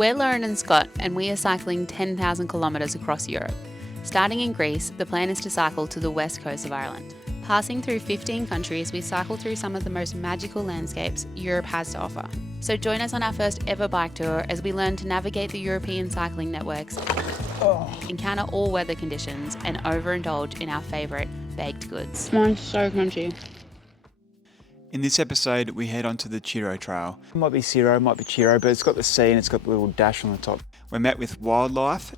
We're Lauren and Scott, and we are cycling 10,000 kilometres across Europe. Starting in Greece, the plan is to cycle to the west coast of Ireland. Passing through 15 countries, we cycle through some of the most magical landscapes Europe has to offer. So join us on our first ever bike tour as we learn to navigate the European cycling networks, encounter all weather conditions, and overindulge in our favourite baked goods. Mine's so crunchy. In this episode, we head onto the Ciro Trail. It might be Ciro, it might be Ciro, but it's got the C and it's got the little dash on the top. We're met with wildlife,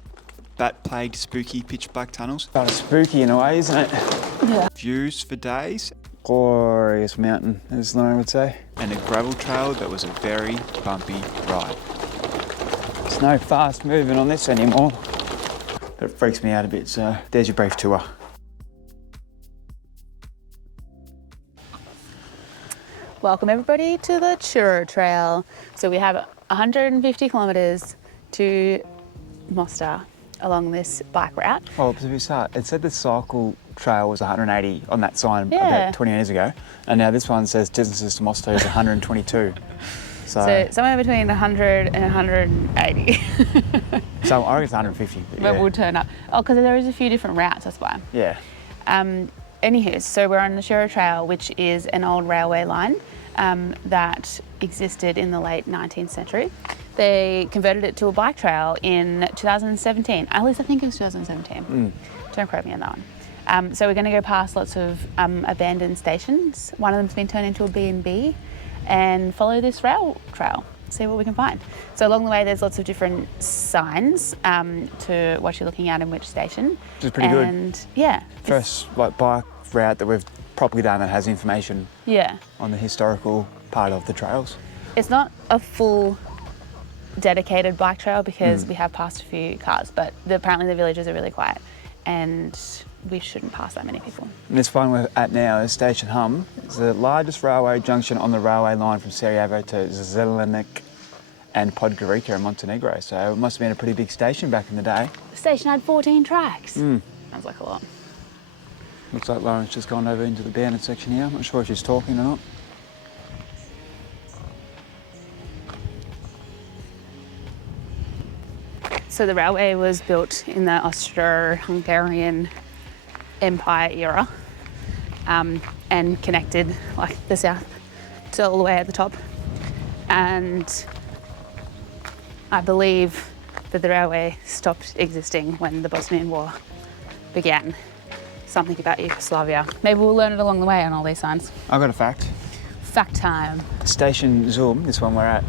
bat-plagued, spooky, pitch-black tunnels. Kind of spooky in a way, isn't it? Yeah. Views for days. Glorious mountain, as Lauren would say. And a gravel trail that was a very bumpy ride. There's no fast moving on this anymore. But it freaks me out a bit, so there's your brief tour. Welcome everybody to the Ciro Trail. So we have 150 kilometres to Mostar along this bike route. Well, to be start, it said the cycle trail was 180 on that sign Yeah. about 20 years ago, and now this one says distances to Mostar is 122. So somewhere between 100 and 180. So I reckon it's 150. But we'll turn up. Oh, because there is a few different routes, that's why. Yeah. Anywho, so we're on the Ciro Trail, which is an old railway line that existed in the late 19th century. They converted it to a bike trail in 2017. At least I think it was 2017. Don't quote me on that one. So we're going to go past lots of abandoned stations. One of them's been turned into a B&B, and follow this rail trail, see what we can find. So along the way, there's lots of different signs to what you're looking at in which station. Which is pretty good. And yeah. First bike route that we've properly done that has information on the historical part of the trails. It's not a full dedicated bike trail because we have passed a few cars, but apparently the villages are really quiet and we shouldn't pass that many people. And this one we're at now is Station Hum. It's the largest railway junction on the railway line from Sarajevo to Zelenik and Podgorica in Montenegro. So it must have been a pretty big station back in the day. The station had 14 tracks. Sounds like a lot. Looks like Lauren's just gone over into the abandoned section here. I'm not sure if she's talking or not. So the railway was built in the Austro-Hungarian Empire era and connected like the south to all the way at the top. And I believe that the railway stopped existing when the Bosnian War began. Something about Yugoslavia. Maybe we'll learn it along the way on all these signs. I've got a fact. Fact time. Station Zoom, this one we're at,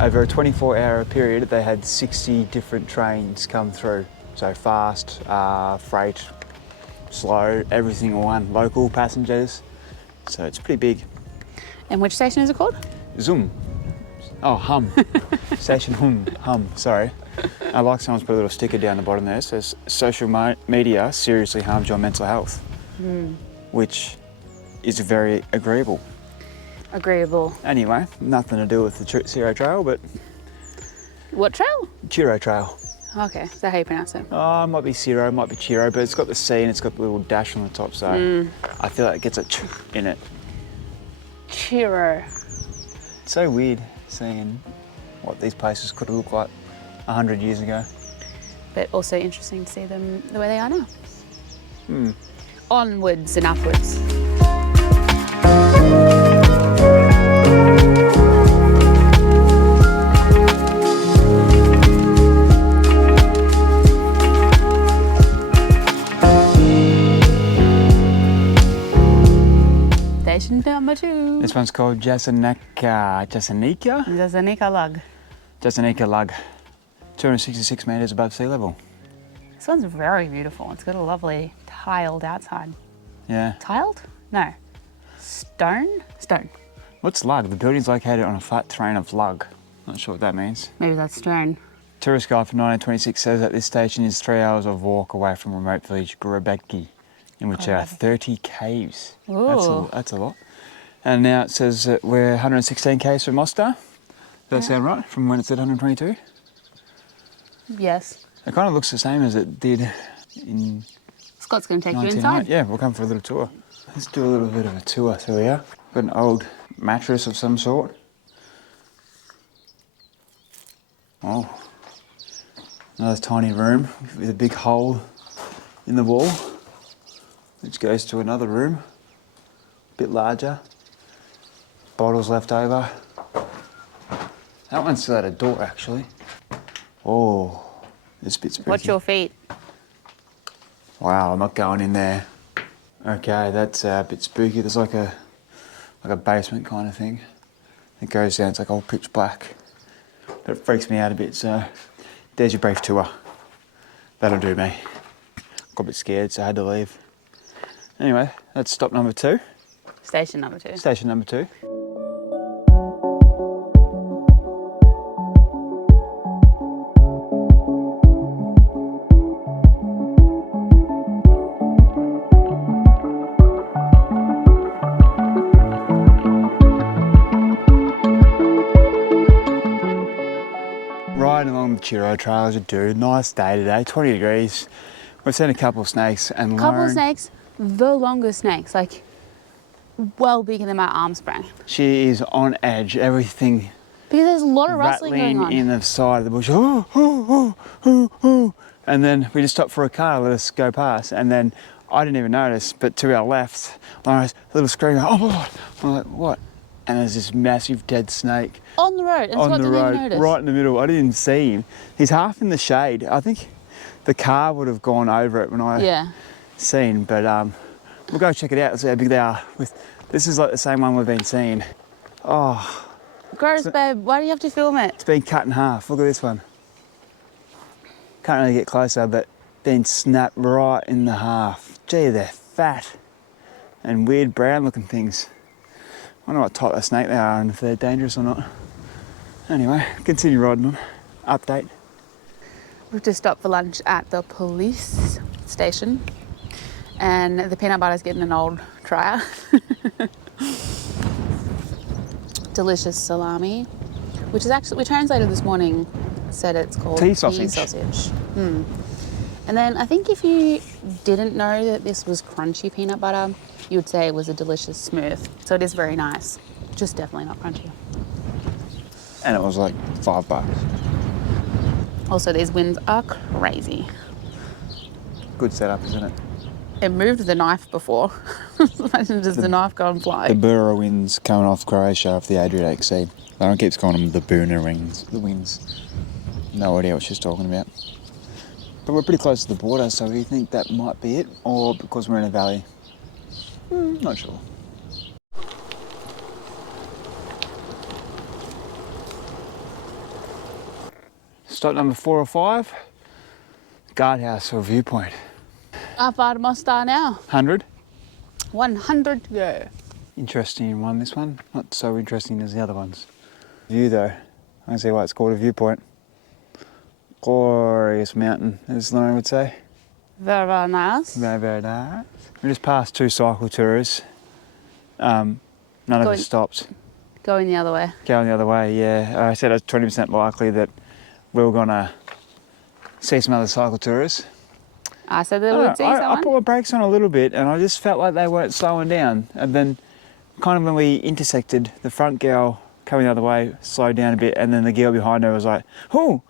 over a 24-hour period, they had 60 different trains come through. So fast, freight, slow, everything in one, local passengers. So it's pretty big. And which station is it called? Zoom. Oh, Hum. Station Hum, sorry. I like someone's put a little sticker down the bottom there. It says, social media seriously harms your mental health, which is very agreeable. Agreeable. Anyway, nothing to do with the Ciro Trail, but... What trail? Ciro Trail. Okay, is that how you pronounce it? Oh, it might be Ciro, it might be Ciro, but it's got the C and it's got the little dash on the top, so I feel like it gets a ch in it. Ciro. It's so weird seeing what these places could have looked like 100 years ago. But also interesting to see them the way they are now. Onwards and upwards. Station number 2. This one's called Jasenica Lug. Jasenica Lug. 266 metres above sea level. This one's very beautiful. It's got a lovely tiled outside. Yeah. Tiled? No. Stone? Stone. What's Lug? The building's located on a flat terrain of Lug. Not sure what that means. Maybe that's stone. Tourist guide from 1926 says that this station is 3 hours of walk away from remote village Gurabeki, in which there are 30 caves. Ooh. That's a lot. And now it says that we're 116 caves from Mostar. Does that sound right, from when it said 122? Yes. It kind of looks the same as it did in Scott's going to take you 1909. inside. Yeah, we'll come for a little tour. Let's do a little bit of a tour through here. Got an old mattress of some sort. Oh, Another tiny room with a big hole in the wall, which goes to another room, a bit larger. Bottles left over. That one still had a door actually. Oh, this bit's spooky. Watch your feet. Wow, I'm not going in there. Okay, that's a bit spooky. There's like a basement kind of thing. It goes down, it's like all pitch black. But it freaks me out a bit, so there's your brief tour. That'll do me. Got a bit scared, so I had to leave. Anyway, that's stop number 2. Station number 2. Station number 2. Riding along the Ciro Trail as a dude. Nice day today, 20 degrees. We've seen a couple of snakes and Couple of snakes, the longest snakes, like well bigger than my arm span. She is on edge. Everything Because there's a lot of rustling going on. in the side of the bush. Oh, oh, oh, oh, oh. And then we just stopped for a car, let us go past. And then I didn't even notice, but to our left, I was a little scream, oh my God. I'm like, what? And there's this massive dead snake On the road, and on Scott the didn't even road, notice. right in the middle. I didn't see him. He's half in the shade. I think the car would have gone over it when I seen, but we'll go check it out and see how big they are. This is like the same one we've been seeing. Oh, Gross, babe. Why do you have to film it? it's been cut in half. Look at this one. Can't really get closer, but been snapped right in the half. Gee, they're fat and weird brown looking things. I wonder what type of snake they are and if they're dangerous or not. Anyway, continue riding on. Update. We've just stopped for lunch at the police station, and the peanut butter's getting an old trial. Delicious salami, which is actually, we translated this morning, said it's called tea sausage. And then I think if you didn't know that this was crunchy peanut butter, you would say it was a delicious smooth. So it is very nice, just definitely not crunchy. And it was like $5. Also, these winds are crazy. Good setup, isn't it? It moved the knife before. Imagine just the knife going The flying. Bura winds coming off Croatia off the Adriatic Sea. I don't keep calling them the Buna winds. The winds. No idea what she's talking about. But we're pretty close to the border, so we think that might be it, or because we're in a valley. Not sure. Stop number 4 or 5. Guardhouse or viewpoint. How far to Mostar now? 100. 100 to go. Interesting one, this one. Not so interesting as the other ones. View though. I can see why it's called a viewpoint. Glorious mountain, as Lauren would say. Very, very nice. Very, very nice. We just passed 2 cycle tourists. None of us stopped. Going the other way. Going the other way, yeah. I said it was 20% likely that we were gonna see some other cycle tourists. I said that we'd see I someone. put my brakes on a little bit and I just felt like they weren't slowing down. And then kind of when we intersected, the front girl coming the other way slowed down a bit, and then the girl behind her was like, oh!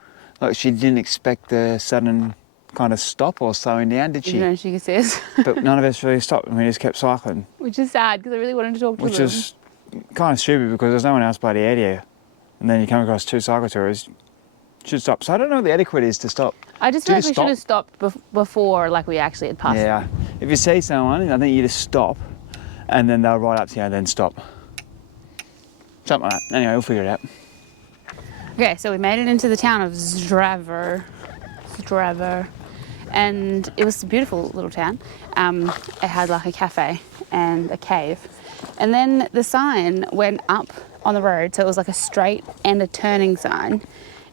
Like she didn't expect the sudden kind of stop or slowing down, did she? You know, she says. But none of us really stopped and we just kept cycling. Which is sad, because I really wanted to talk to them. Which is kind of stupid because there's no one else bloody out here. And then you come across 2 cycle tourists, should stop. So I don't know what the etiquette is to stop. I just feel like we should have stopped before, like we actually had passed. Yeah. If you see someone, I think you just stop and then they'll ride up to you and then stop. Something like that. Anyway, we'll figure it out. Okay, so we made it into the town of Zdravor, and it was a beautiful little town. It had like a cafe and a cave, and then the sign went up on the road, so it was like a straight and a turning sign,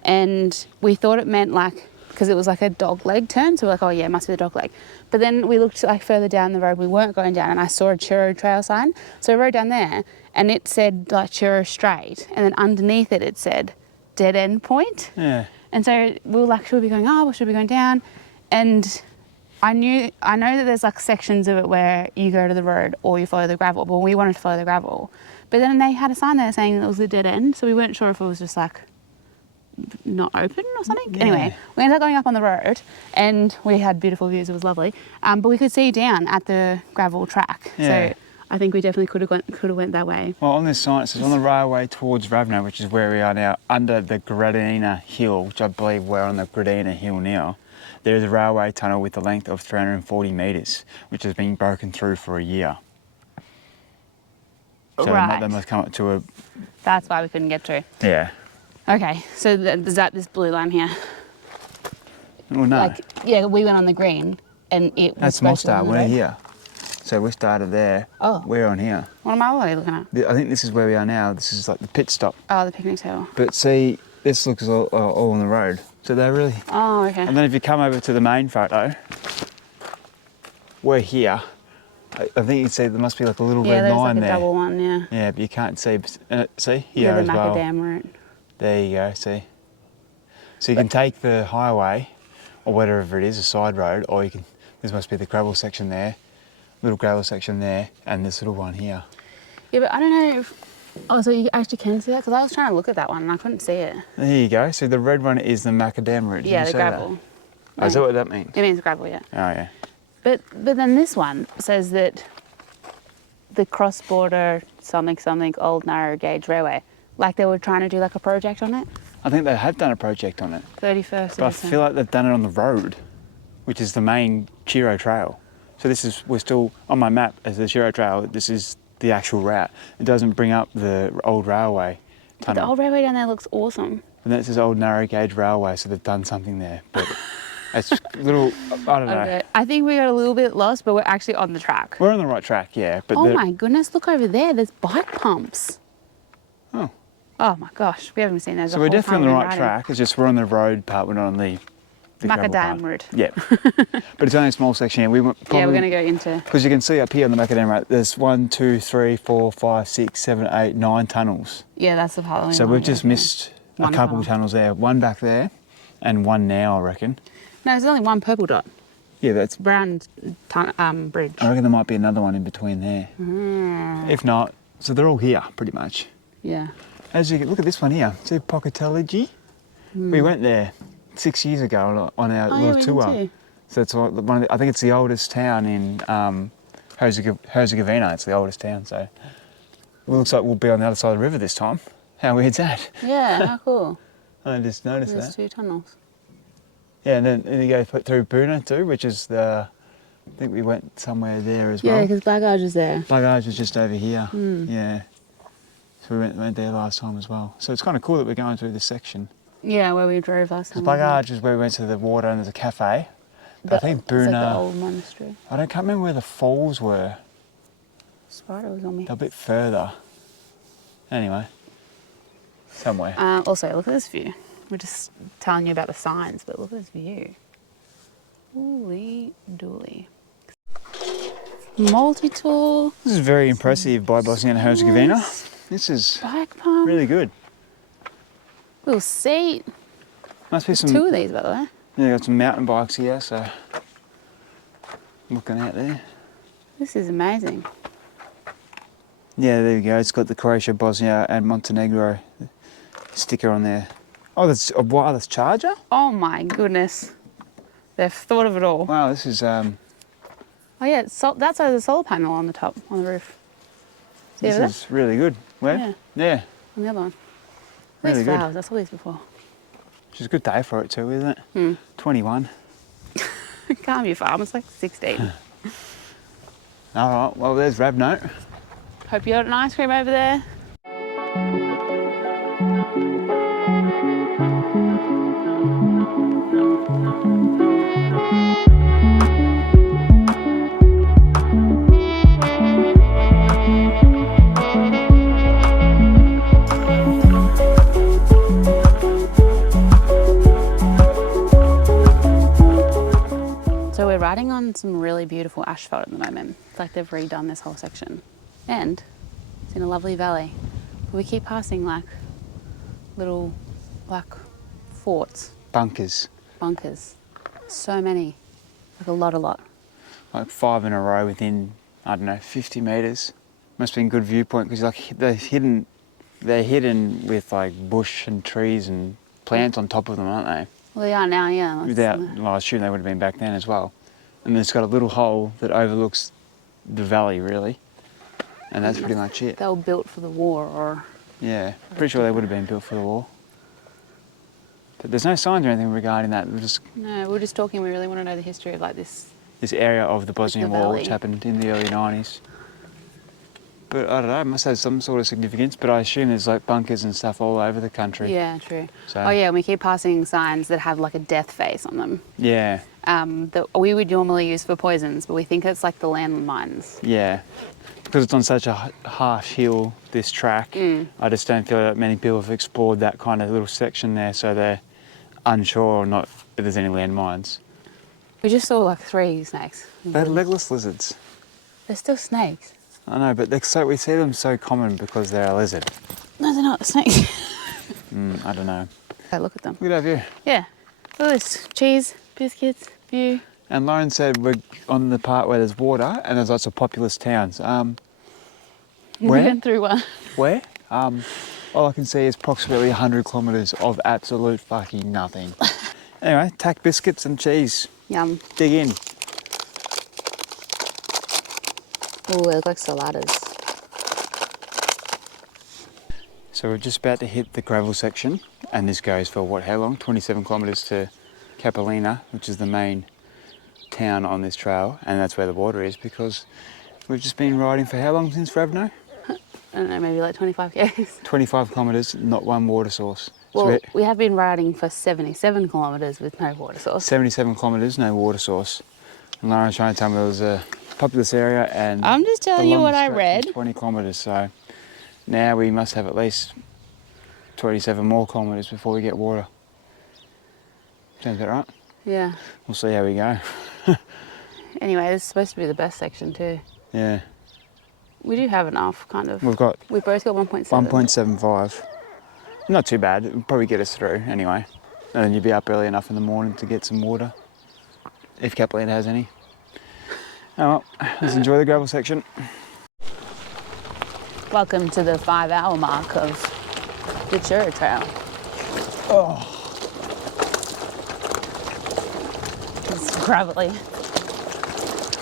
and we thought it meant like, because it was like a dog leg turn, so we're like, oh yeah, it must be the dog leg. But then we looked like further down the road, we weren't going down, and I saw a Ciro Trail sign, so I rode down there, and it said like Ciro straight, and then underneath it, it said dead end point. Yeah. And so we were like, should we be going up or should we be going down? And I know that there's like sections of it where you go to the road or you follow the gravel, but we wanted to follow the gravel. But then they had a sign there saying it was a dead end, so we weren't sure if it was just like not open or something. Yeah. Anyway, we ended up going up on the road and we had beautiful views. It was lovely. But we could see down at the gravel track. Yeah. So I think we definitely could have went that way. Well, on this sign it says on the railway towards Ravno, which is where we are now, under the Gradina Hill, which I believe we're on the Gradina Hill now, there is a railway tunnel with a length of 340 metres, which has been broken through for a year. So Right. they must come up to a... That's why we couldn't get through. Yeah. Okay, so there's this blue line here. Well, no. Like, yeah, we went on the green and it was That's supposed to be Mostar, on the we're road. here. So we started there, Oh. we're on here. What am I looking at? I think this is where we are now, this is like the pit stop. Oh, the picnic table. But see, this looks all on the road. So they're really... Oh, okay. And then if you come over to the main photo, we're here. I think you can see there must be like a little Yeah, red there's line like a there. double one, yeah. Yeah, but you can't see. See here Yeah, the as well. macadam route. There you go. See. So you can take the highway, or whatever it is, a side road, or you can. This must be the gravel section there, little gravel section there, and this little one here. Yeah, but I don't know if... Oh, so you actually can see that? Because I was trying to look at that one and I couldn't see it. There you go. So the red one is the macadam route. Did Yeah, you the say gravel. That? Oh, is that what that means? It means gravel, yeah. Oh yeah. But then this one says that the cross-border something old narrow gauge railway, like they were trying to do like a project on it. I think they have done a project on it, 31st but I of feel like they've done it on the road, which is the main Ciro Trail. So we're still on my map as the Ciro Trail. This is the actual route. It doesn't bring up the old railway But tunnel. the old railway down there looks awesome. And then it says old narrow gauge railway, so they've done something there. But it's a little, I don't know. Okay. I think we got a little bit lost, but we're actually on the track. We're on the right track, yeah. But Oh my goodness, look over there. There's bike pumps. Oh. Oh my gosh, we haven't seen those. So the we're whole definitely on time the we've right been track. It's just we're on the road part, we're not on the gravel Macadam part. route. Yeah. But it's only a small section here. We went Yeah, we're going to go into... Because you can see up here on the macadam route, there's 1, 2, 3, 4, 5, 6, 7, 8, 9 tunnels. Yeah, that's the part. So we've just missed a One couple tunnel. of tunnels there. One back there and one now, I reckon. No, there's only one purple dot. Yeah, that's... Brown bridge. I reckon there might be another one in between there. If not, so they're all here pretty much. Yeah. As you look at this one here, see Pocatelli. We went there 6 years ago on our Oh, yeah, little we tour. did too. So it's one of the, I think it's the oldest town in Herzegovina. It's the oldest town. So it looks like we'll be on the other side of the river this time. How weird's that? Yeah, how cool. I just noticed There's that. 2 tunnels. Yeah, and then you go through Puna too, which is the. I think we went somewhere there as well. Yeah, because Bagage is there. Bagage is just over here. Yeah. So we went there last time as well. So it's kind of cool that we're going through this section. Yeah, where we drove last time. Bagage is where we went to the water and there's a cafe. But I think It's like the Buna. old monastery. I can't remember where the falls were. Spider was on me. They're a bit further. Anyway, somewhere. Also, look at this view. We're just telling you about the signs, but look at this view. Holy dooly. Multi-tool. This is very impressive by Bosnia and Herzegovina. Yes. This is Bike pump. really good. Little seat. Must be There's some. 2 of these, by the way. Yeah, got some mountain bikes here, so looking out there. This is amazing. Yeah, there you go. It's got the Croatia, Bosnia, and Montenegro sticker on there. Oh, that's a wireless charger. Oh my goodness. They've thought of it all. Wow, this is Oh yeah, that's the solar panel on the top, on the roof. See this over is really good. Where? Yeah. Yeah, on the other one. Really These good. flowers, I saw these before. which is a good day for it too, isn't it? 21. Can't be far, it's like 16. All right. Well, there's Ravno. Hope you got an ice cream over there. So we're riding on some really beautiful asphalt at the moment. It's like they've redone this whole section. And it's in a lovely valley. But we keep passing like little like forts, Bunkers. bunkers. So many. Like a lot. Like 5 in a row within, I don't know, 50 metres. Must be a good viewpoint because like they're hidden with like bush and trees and plants on top of them, aren't they? Well, they are now, yeah. Well, I assume they would have been back then as well. And then it's got a little hole that overlooks the valley, really. And that's pretty much it. They were built for the war, or... Yeah, pretty sure they would have been built for the war. But there's no signs or anything regarding that. No, we were just talking, we really want to know the history of like this area of the Bosnian War, valley. which happened in the early 90s. But I don't know, it must have some sort of significance, but I assume there's like bunkers and stuff all over the country. Yeah, true. So, Oh yeah, and we keep passing signs that have like a death face on them. Yeah, That we would normally use for poisons, but we think it's like the landmines. yeah. Because it's on such a harsh hill, this track, I just don't feel that many people have explored that kind of little section there, so they're unsure or not if there's any landmines. We just saw like 3 snakes. They're legless lizards. They're still snakes. I know, but we see them so common because they're a lizard. No, they're not snakes. I don't know. Okay, look at them. Look at that view. Yeah. Look at this. Cheese, biscuits, view. And Lauren said we're on the part where there's water and there's lots of populous towns. We Where? went through one. Where? All I can see is approximately 100 kilometres of absolute fucking nothing. Anyway, tack biscuits and cheese. Yum. Dig in. Oh, they look like saladas. So we're just about to hit the gravel section, and this goes for what, how long? 27 kilometres to Capelina, which is the main town on this trail, and that's where the water is, because we've just been riding for how long since Ravno? I don't know, maybe like 25 k's. 25 kilometres, not one water source. Well, we have been riding for 77 kilometres with no water source. 77 kilometres, no water source. And Lauren's trying to tell me there was a populous area, and I'm just telling you what I read. 20 kilometres, so now we must have at least 27 more kilometres before we get water. Sounds about right. Yeah. We'll see how we go. Anyway, this is supposed to be the best section too. Yeah. We do have enough, kind of. We've got We've both got 1.7. 1.75. Not too bad. It'll probably get us through anyway. And then you'll be up early enough in the morning to get some water, if Capelina has any. Oh well, let's enjoy the gravel section. Welcome to the 5-hour mark of the Ciro Trail. Oh, It's gravelly.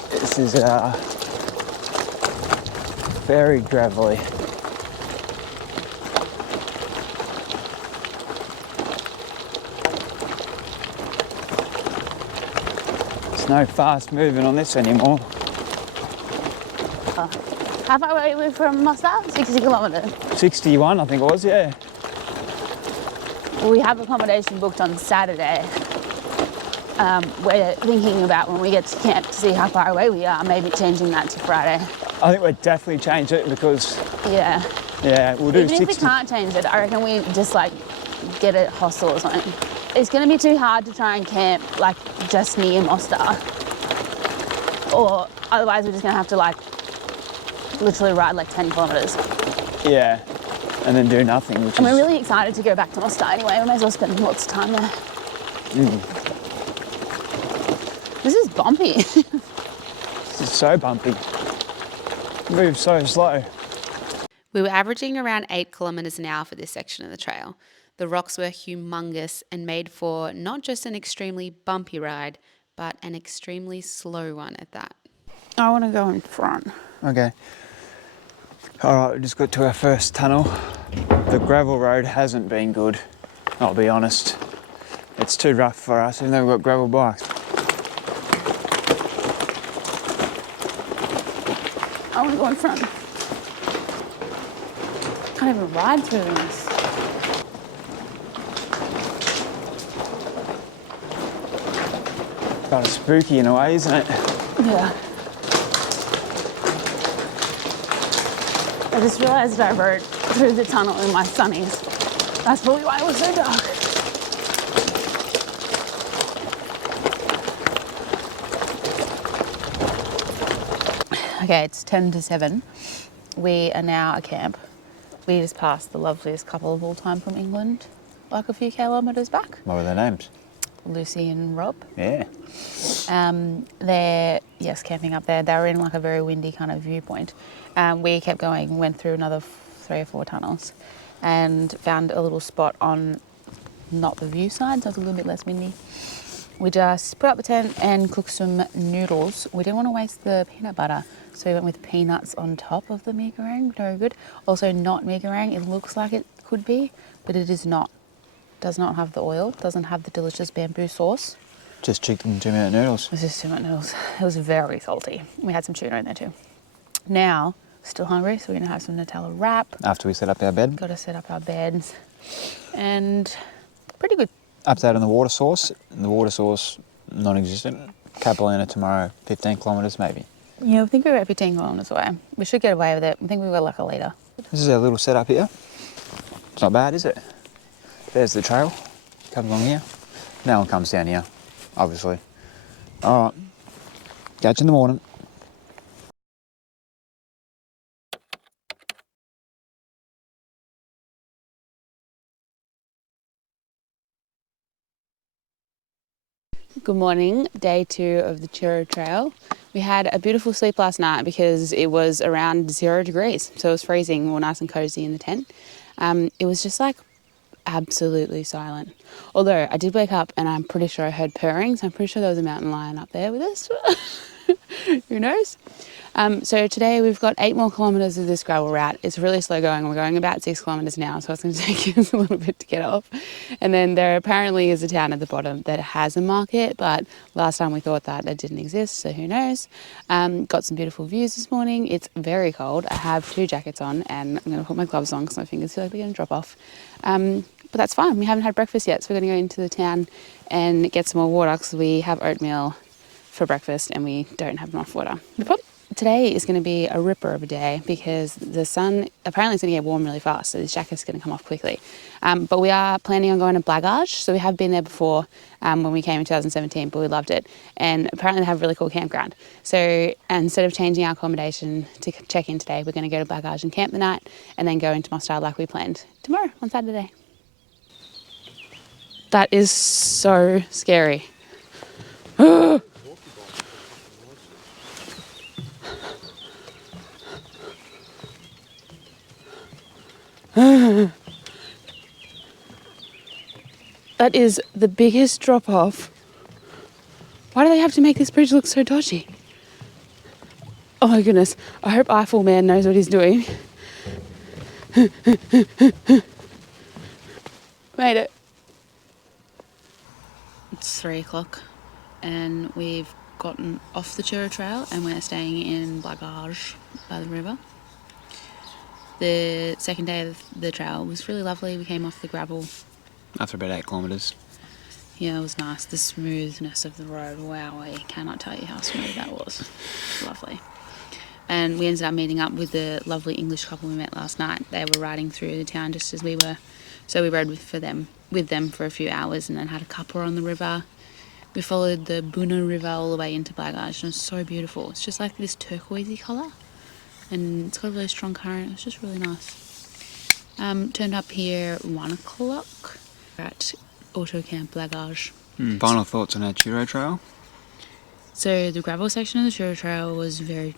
this is very gravelly. There's no fast moving on this anymore. How far away are we from Mostar? 60 kilometres. 61, I think it was, yeah. We have accommodation booked on Saturday. We're thinking about when we get to camp to see how far away we are, maybe changing that to Friday. I think we'd definitely change it because, Yeah. yeah, we'll do Even 60. if we can't change it, I reckon we just like get a hostel or something. It's going to be too hard to try and camp like just near Mostar. Or otherwise we're just going to have to like literally ride like 10 kilometres. Yeah, and then do nothing, which And is... we're really excited to go back to Mostar anyway. We may as well spend lots of time there. This is bumpy. This is so bumpy. Moves so slow. We were averaging around 8 kilometres an hour for this section of the trail. The rocks were humongous and made for not just an extremely bumpy ride, but an extremely slow one at that. I want to go in front. Okay. All right, we just got to our first tunnel. The gravel road hasn't been good, I'll be honest. It's too rough for us, even though we've got gravel bikes. I want to go in front. Can't even ride through this. Kind of spooky in a way, isn't it? Yeah. I just realised I rode through the tunnel in my sunnies. That's probably why it was so dark. Okay, it's 10 to 7. We are now at camp. We just passed the loveliest couple of all time from England, like a few kilometres back. What were their names? Lucy and Rob. Yeah. They're, yes, camping up there. They were in like a very windy kind of viewpoint. We kept going, went through another 3 or 4 tunnels and found a little spot on not the view side, so it's a little bit less windy. We just put up the tent and cooked some noodles. We didn't want to waste the peanut butter, so we went with peanuts on top of the mee goreng. Very good. Also not mee goreng. It looks like it could be, but it is not. Does not have the oil, doesn't have the delicious bamboo sauce. Just chicken 2-minute noodles. It was just 2-minute noodles. It was very salty. We had some tuna in there too. Now, still hungry, so we're gonna have some Nutella wrap. After we set up our bed. Got to set up our beds. And pretty good. Update on the water source. The water source, non-existent. Capilina tomorrow, 15 kilometres maybe. Yeah, I think we're about 15 kilometres away. We should get away with it. I think we've got like a litre. This is our little setup here. It's not bad, is it? There's the trail. Comes along here. No one comes down here, obviously. All right. Catch you in the morning. Good morning, day 2 of the Ciro Trail. We had a beautiful sleep last night because it was around 0 degrees, so it was freezing. We were nice and cozy in the tent. It was just like absolutely silent. Although I did wake up and I'm pretty sure I heard purring, so I'm pretty sure there was a mountain lion up there with us. Who knows? So today we've got 8 more kilometres of this gravel route. It's really slow going. We're going about 6 kilometres now, so it's going to take us a little bit to get off. And then there apparently is a town at the bottom that has a market, but last time we thought that it didn't exist, so who knows. Got some beautiful views this morning. It's very cold. I have 2 jackets on and I'm going to put my gloves on because my fingers feel like they're going to drop off. But that's fine. We haven't had breakfast yet, so we're going to go into the town and get some more water because we have oatmeal for breakfast and we don't have enough water. Today is going to be a ripper of a day because the sun apparently is going to get warm really fast, so this jacket's going to come off quickly. But we are planning on going to Blagaj, so we have been there before when we came in 2017, but we loved it. And apparently they have a really cool campground. So instead of changing our accommodation to check in today, we're going to go to Blagaj and camp the night and then go into Mostar like we planned tomorrow on Saturday. That is so scary. That is the biggest drop off. Why do they have to make this bridge look so dodgy? Oh my goodness. I hope Eiffel Man knows what he's doing. Made it. It's 3 o'clock and we've gotten off the Ciro Trail and we're staying in Blagaj by the river. The second day of the trail was really lovely. We came off the gravel. After about 8 kilometres. Yeah, it was nice. The smoothness of the road, wow, I cannot tell you how smooth that was. Lovely. And we ended up meeting up with the lovely English couple we met last night. They were riding through the town just as we were. So we rode with them for a few hours and then had a cuppa on the river. We followed the Buna River all the way into Blagaj and it was so beautiful. It's just like this turquoisey colour. And it's got a really strong current. It's just really nice. Turned up here at 1 o'clock at Auto Camp Blagaj. Final thoughts on our Ciro Trail? So the gravel section of the Ciro Trail was very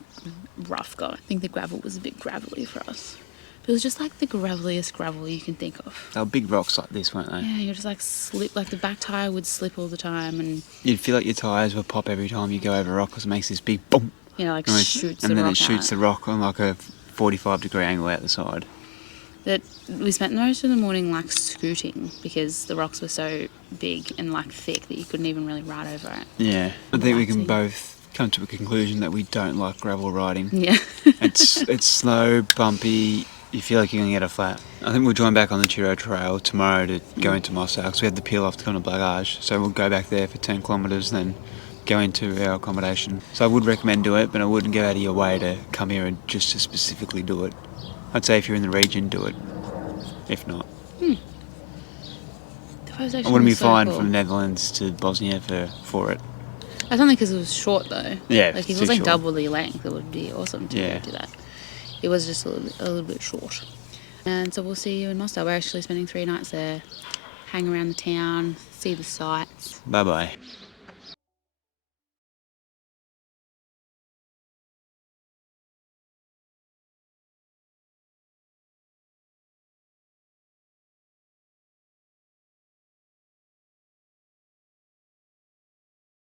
rough going. I think the gravel was a bit gravelly for us. But it was just like the graveliest gravel you can think of. They were big rocks like this, weren't they? Yeah, you're just like slip, like the back tyre would slip all the time and... You'd feel like your tyres would pop every time you go over a rock because it makes this big boom. You know, like And shoots the then rock it shoots out. the rock on like a 45-degree angle out the side. That we spent most of the morning like scooting because the rocks were so big and like thick that you couldn't even really ride over it. Yeah. I think we can Relaxing. both come to a conclusion that we don't like gravel riding. Yeah. It's slow, bumpy, you feel like you're going to get a flat. I think we'll join back on the Ciro Trail tomorrow to go into Mostar because we had the peel off to come to Blagaj. So we'll go back there for 10 kilometres then go into our accommodation. So I would recommend do it, but I wouldn't go out of your way to come here and just to specifically do it. I'd say if you're in the region, do it. If not, The I wouldn't be fine from the Netherlands to Bosnia for it. That's only because it was short though. Yeah, Like if it too was like short. double the length, it would be awesome to Yeah. do that. It was just a little bit short. And so we'll see you in Mostar. We're actually spending 3 nights there, hang around the town, see the sights. Bye bye.